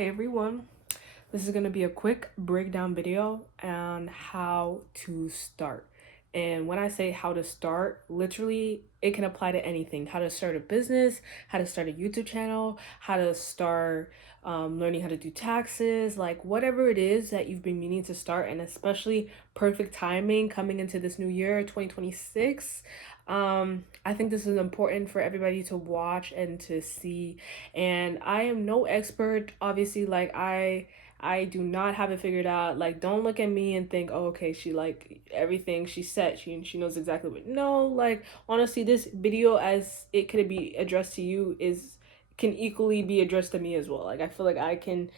Hey everyone, this is going to be a quick breakdown video on how to start. And when I say how to start, literally it can apply to anything. How to start a business, how to start a YouTube channel, how to start learning how to do taxes, like whatever it is that you've been meaning to start, and especially perfect timing coming into this new year, 2026. I think this is important for everybody to watch and to see. And I am no expert, obviously, like I do not have it figured out. Like, don't look at me and think, oh, okay, she like everything she said, she knows exactly what. No, like honestly, this video as it could be addressed to you is can equally be addressed to me as well. Like I feel like I can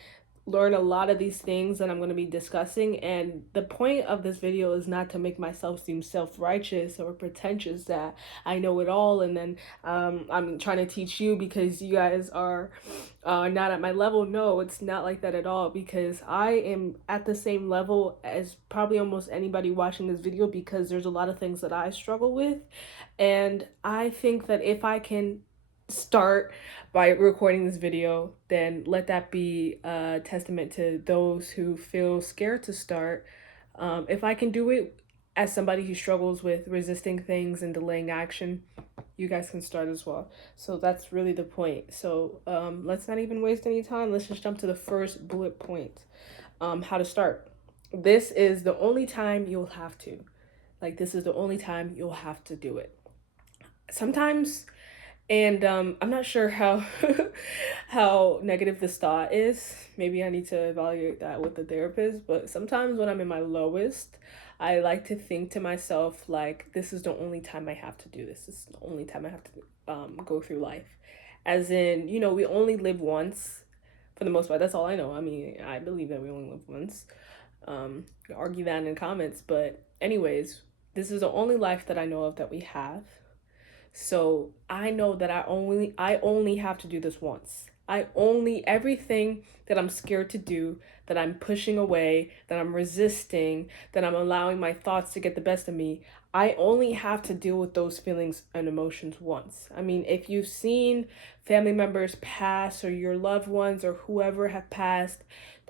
learn a lot of these things that I'm going to be discussing, and the point of this video is not to make myself seem self-righteous or pretentious that I know it all, and then I'm trying to teach you because you guys are not at my level. No, it's not like that at all, because I am at the same level as probably almost anybody watching this video, because there's a lot of things that I struggle with, and I think that if I can start by recording this video, then let that be a testament to those who feel scared to start. If I can do it as somebody who struggles with resisting things and delaying action, you guys can start as well. So that's really the point. So let's not even waste any time. Let's just jump to the first bullet point. How to start. This is the only time you'll have to. Like, this is the only time you'll have to do it. Sometimes, and I'm not sure how how negative this thought is. Maybe I need to evaluate that with the therapist. But sometimes when I'm in my lowest, I like to think to myself, like, this is the only time I have to do this. This is the only time I have to go through life. As in, we only live once for the most part. That's all I know. I mean, I believe that we only live once. Argue that in the comments. But anyways, this is the only life that I know of that we have. So I know that I only have to do this once. I only everything that I'm scared to do, that I'm pushing away, that I'm resisting, that I'm allowing my thoughts to get the best of me, I only have to deal with those feelings and emotions once. I mean, if you've seen family members pass, or your loved ones or whoever have passed,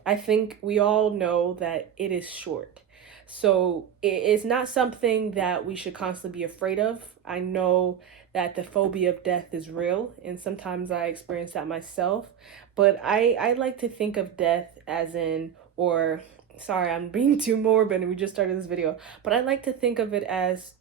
I think we all know that it is short. So it's not something that we should constantly be afraid of. I know that the phobia of death is real, and sometimes I experience that myself. But I like to think of death as in, or sorry, I'm being too morbid and we just started this video, but I like to think of it as,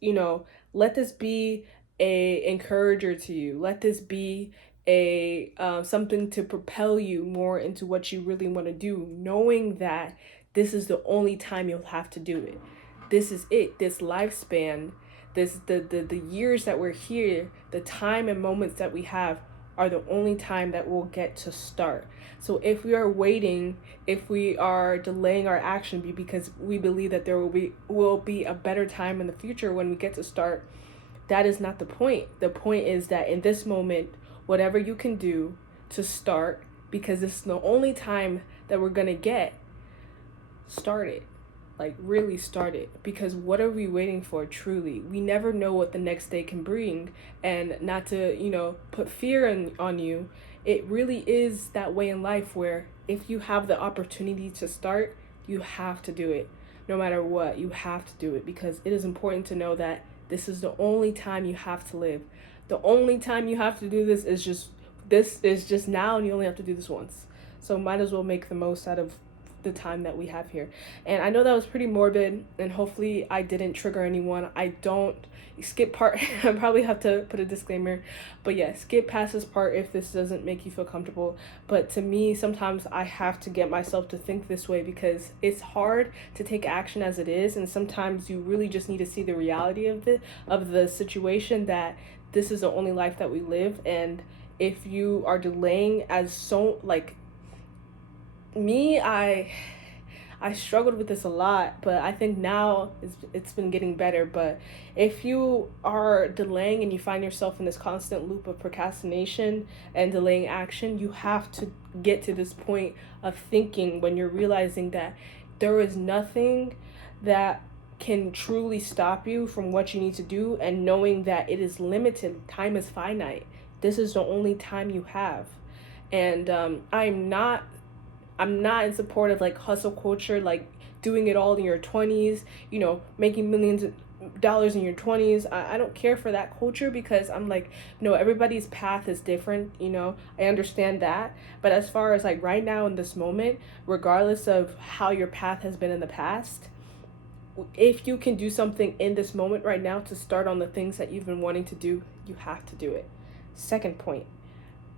let this be a encourager to you. Let this be a something to propel you more into what you really want to do, knowing that this is the only time you'll have to do it. This is it. This lifespan, the years that we're here, the time and moments that we have are the only time that we'll get to start. So if we are waiting, if we are delaying our action because we believe that there will be a better time in the future when we get to start, that is not the point. The point is that in this moment, whatever you can do to start, because this is the only time that we're gonna get, start it. Like, really start it, because what are we waiting for? Truly, we never know what the next day can bring. And not to put fear on you, it really is that way in life, where if you have the opportunity to start, you have to do it. No matter what, you have to do it, because it is important to know that this is the only time you have to live. The only time you have to do this is just now, and you only have to do this once. So might as well make the most out of the time that we have here. And I know that was pretty morbid, and hopefully I didn't trigger anyone. I don't skip part. I probably have to put a disclaimer, but yeah, skip past this part if this doesn't make you feel comfortable. But to me, sometimes I have to get myself to think this way, because it's hard to take action as it is, and sometimes you really just need to see the reality of the situation, that this is the only life that we live. And if you are delaying, as so, like me, I struggled with this a lot, but I think now it's been getting better. But if you are delaying and you find yourself in this constant loop of procrastination and delaying action, you have to get to this point of thinking, when you're realizing that there is nothing that can truly stop you from what you need to do, and knowing that it is limited, time is finite. This is the only time you have. And I'm not I'm not in support of like hustle culture, like doing it all in your 20s, making millions of dollars in your 20s. I don't care for that culture, because I'm like, no, everybody's path is different. I understand that. But as far as like right now in this moment, regardless of how your path has been in the past, if you can do something in this moment right now to start on the things that you've been wanting to do, you have to do it. Second point,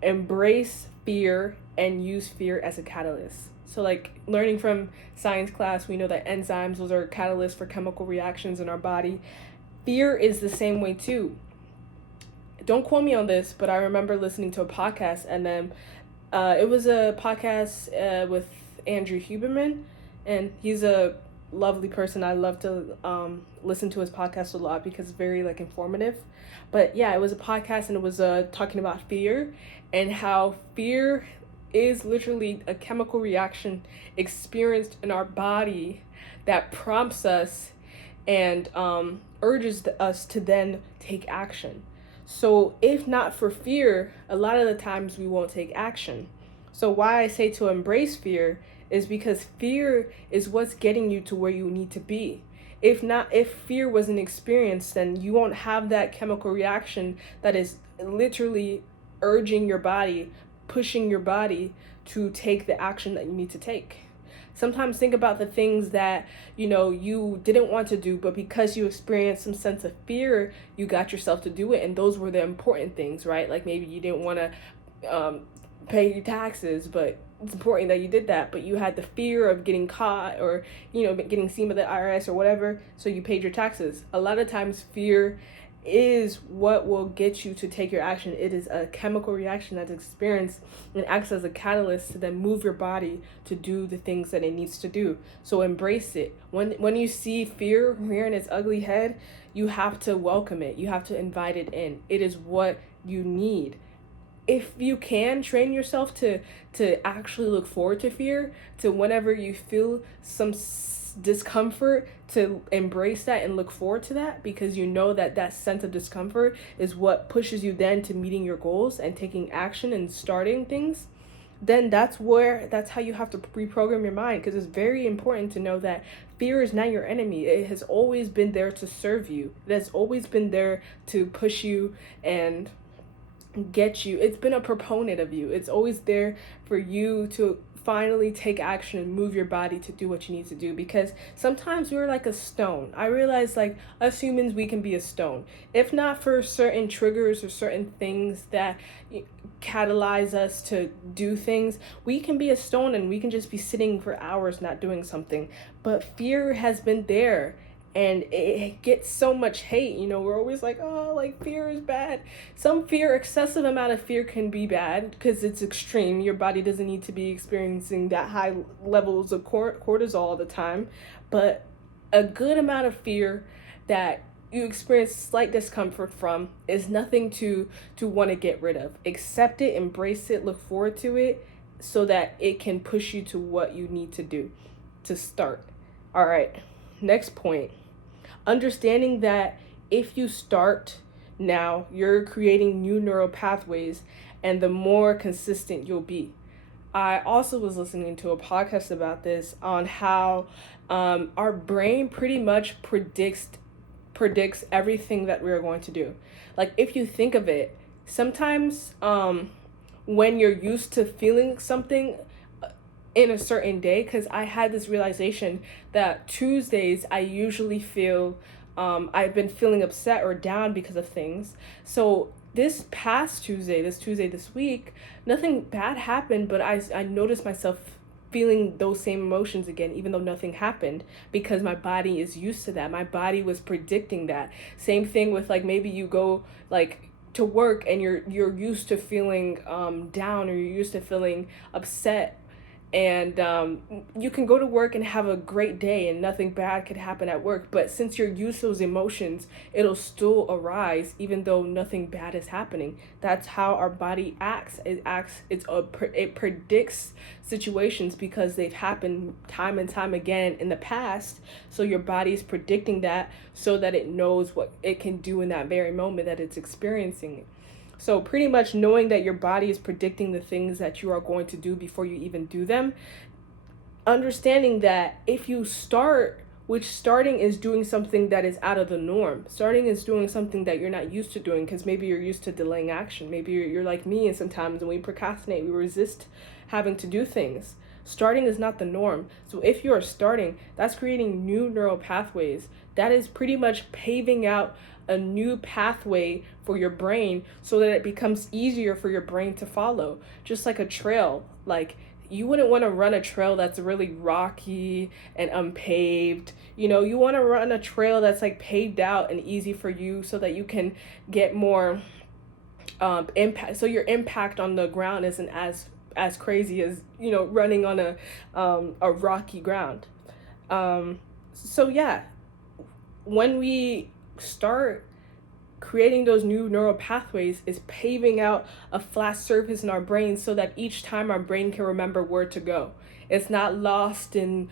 embrace fear and use fear as a catalyst. So, like learning from science class, we know that enzymes, those are catalysts for chemical reactions in our body. Fear is the same way too. Don't quote me on this, but I remember listening to a podcast, and then it was a podcast with Andrew Huberman, and he's a lovely person. I love to listen to his podcast a lot because it's very like informative. But yeah, it was a podcast, and it was talking about fear, and how fear is literally a chemical reaction experienced in our body that prompts us and urges us to then take action. So if not for fear, a lot of the times we won't take action. So why I say to embrace fear is because fear is what's getting you to where you need to be. If fear wasn't experienced, then you won't have that chemical reaction that is literally urging your body, pushing your body to take the action that you need to take. Sometimes think about the things that you didn't want to do, but because you experienced some sense of fear, you got yourself to do it, and those were the important things, right? Like maybe you didn't want to pay your taxes, but it's important that you did that, but you had the fear of getting caught, or getting seen by the IRS or whatever, so you paid your taxes. A lot of times fear is what will get you to take your action. It is a chemical reaction that's experienced and acts as a catalyst to then move your body to do the things that it needs to do. So embrace it. When you see fear rearing its ugly head, you have to welcome it. You have to invite it in. It is what you need. If you can train yourself to actually look forward to fear, to whenever you feel some discomfort, to embrace that and look forward to that, because you know that that sense of discomfort is what pushes you then to meeting your goals and taking action and starting things, then that's how you have to reprogram your mind, because it's very important to know that fear is not your enemy. It has always been there to serve you. It has always been there to push you and get you. It's been a proponent of you. It's always there for you to finally take action and move your body to do what you need to do, because sometimes we're like a stone. I realize, like, us humans, we can be a stone. If not for certain triggers or certain things that catalyze us to do things, we can be a stone and we can just be sitting for hours not doing something. But fear has been there, and it gets so much hate. We're always like, oh, like fear is bad. Some fear, excessive amount of fear, can be bad because it's extreme. Your body doesn't need to be experiencing that high levels of cortisol all the time. But a good amount of fear that you experience slight discomfort from is nothing to want to get rid of. Accept it, embrace it, look forward to it, so that it can push you to what you need to do to start. All right, next point. Understanding that if you start now, you're creating new neural pathways, and the more consistent you'll be. I also was listening to a podcast about this, on how our brain pretty much predicts everything that we're going to do. Like, if you think of it, sometimes when you're used to feeling something in a certain day, because I had this realization that Tuesdays I usually feel I've been feeling upset or down because of things. So this past Tuesday, this week, nothing bad happened, but I noticed myself feeling those same emotions again, even though nothing happened, because my body is used to that. My body was predicting that. Same thing with, like, maybe you go like to work and you're used to feeling down, or you're used to feeling upset, and you can go to work and have a great day and nothing bad could happen at work, but since you're used to those emotions, it'll still arise even though nothing bad is happening. That's how our body acts. It predicts situations because they've happened time and time again in the past, so your body's predicting that so that it knows what it can do in that very moment that it's experiencing it. So pretty much knowing that your body is predicting the things that you are going to do before you even do them, understanding that if you start, which starting is doing something that is out of the norm, starting is doing something that you're not used to doing, because maybe you're used to delaying action, maybe you're like me, and sometimes when we procrastinate we resist having to do things. Starting is not the norm. So if you are starting, that's creating new neural pathways. That is pretty much paving out a new pathway for your brain so that it becomes easier for your brain to follow, just like a trail. Like, you wouldn't want to run a trail that's really rocky and unpaved. You want to run a trail that's like paved out and easy for you so that you can get more impact, so your impact on the ground isn't as crazy as running on a rocky ground. So yeah, when we start creating those new neural pathways is paving out a flat surface in our brain so that each time our brain can remember where to go. It's not lost in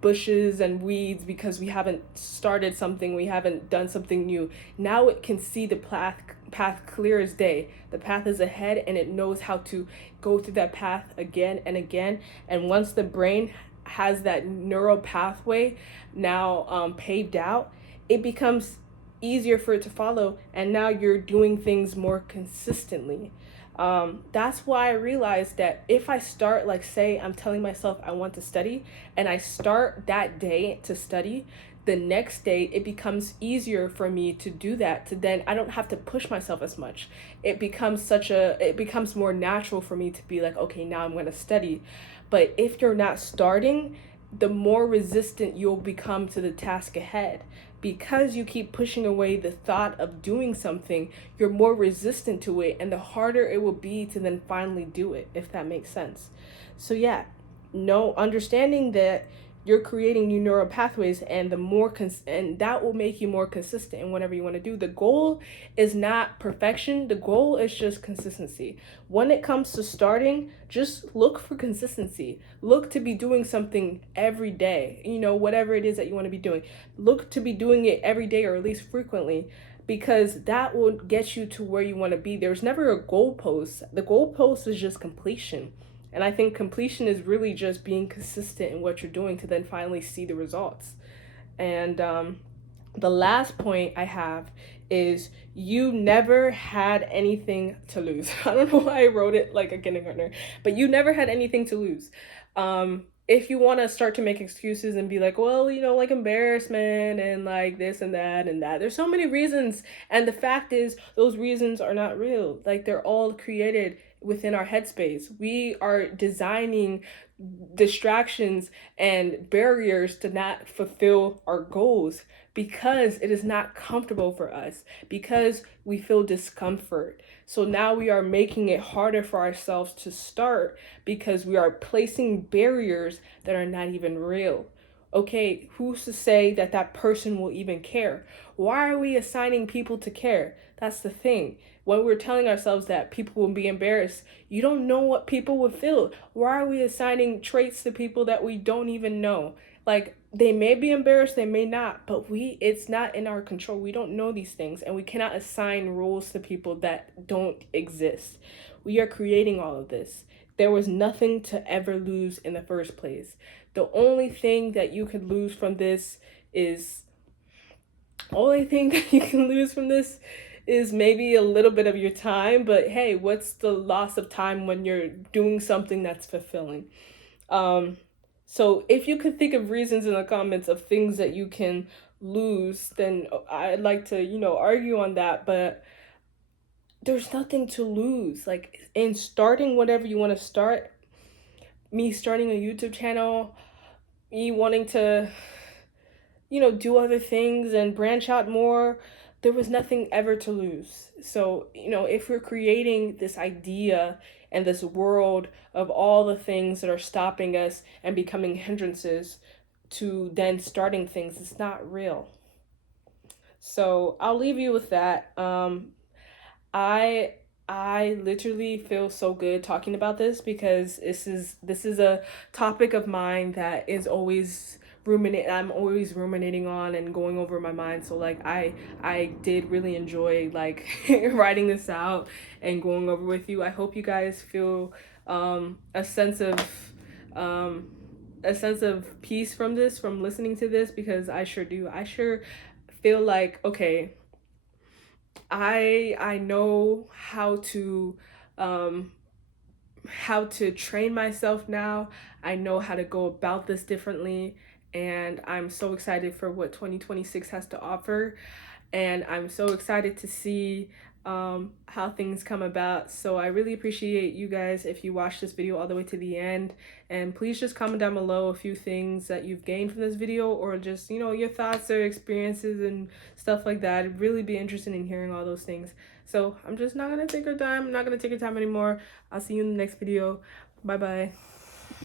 bushes and weeds because we haven't started something, we haven't done something new. Now it can see the path clear as day. The path is ahead and it knows how to go through that path again and again. And once the brain has that neural pathway now paved out, it becomes easier for it to follow, and now you're doing things more consistently. That's why I realized that if I start, like, say I'm telling myself I want to study, and I start that day to study, the next day it becomes easier for me to do that. To then I don't have to push myself as much. It becomes more natural for me to be like, okay, now I'm going to study. But if you're not starting, the more resistant you'll become to the task ahead. Because you keep pushing away the thought of doing something, you're more resistant to it, and the harder it will be to then finally do it, if that makes sense. So yeah, no, understanding that you're creating new neural pathways, and and that will make you more consistent in whatever you want to do. The goal is not perfection, the goal is just consistency. When it comes to starting, just look for consistency. Look to be doing something every day, whatever it is that you want to be doing. Look to be doing it every day, or at least frequently, because that will get you to where you want to be. There's never a goalpost. The goalpost is just completion. And I think completion is really just being consistent in what you're doing to then finally see the results. And the last point I have is you never had anything to lose. I don't know why I wrote it like a kindergartner, but you never had anything to lose. If you want to start to make excuses and be like, well, like embarrassment and like this and that, there's so many reasons. And the fact is, those reasons are not real. Like, they're all created within our headspace. We are designing distractions and barriers to not fulfill our goals because it is not comfortable for us, because we feel discomfort. So now we are making it harder for ourselves to start because we are placing barriers that are not even real. Okay, who's to say that that person will even care? Why are we assigning people to care? That's the thing. When we're telling ourselves that people will be embarrassed, you don't know what people would feel. Why are we assigning traits to people that we don't even know? Like, they may be embarrassed, they may not, but it's not in our control. We don't know these things, and we cannot assign rules to people that don't exist. We are creating all of this. There was nothing to ever lose in the first place. The only thing that you could lose from this is only thing that you can lose from this is maybe a little bit of your time, but hey, what's the loss of time when you're doing something that's fulfilling? So if you could think of reasons in the comments of things that you can lose, then I'd like to, argue on that, but there's nothing to lose. Like, in starting whatever you want to start, me starting a YouTube channel, me wanting to do other things and branch out more, there was nothing ever to lose. So, if we're creating this idea and this world of all the things that are stopping us and becoming hindrances to then starting things, it's not real. So I'll leave you with that. I literally feel so good talking about this because this is a topic of mine that is always I'm always ruminating on and going over my mind. So like I did really enjoy like writing this out and going over with you. I hope you guys feel a sense of um peace from this, from listening to this, because I sure do. I sure feel like, okay, I know um how to train myself now. I know how to go about this differently, and I'm so excited for what 2026 has to offer, and I'm so excited to see how things come about. So I really appreciate you guys if you watch this video all the way to the end, and please just comment down below a few things that you've gained from this video, or just, you know, your thoughts or experiences and stuff like that. I'd really be interested in hearing all those things. So I'm just not gonna take your time. I'm not gonna take your time anymore. I'll see you in the next video. Bye bye.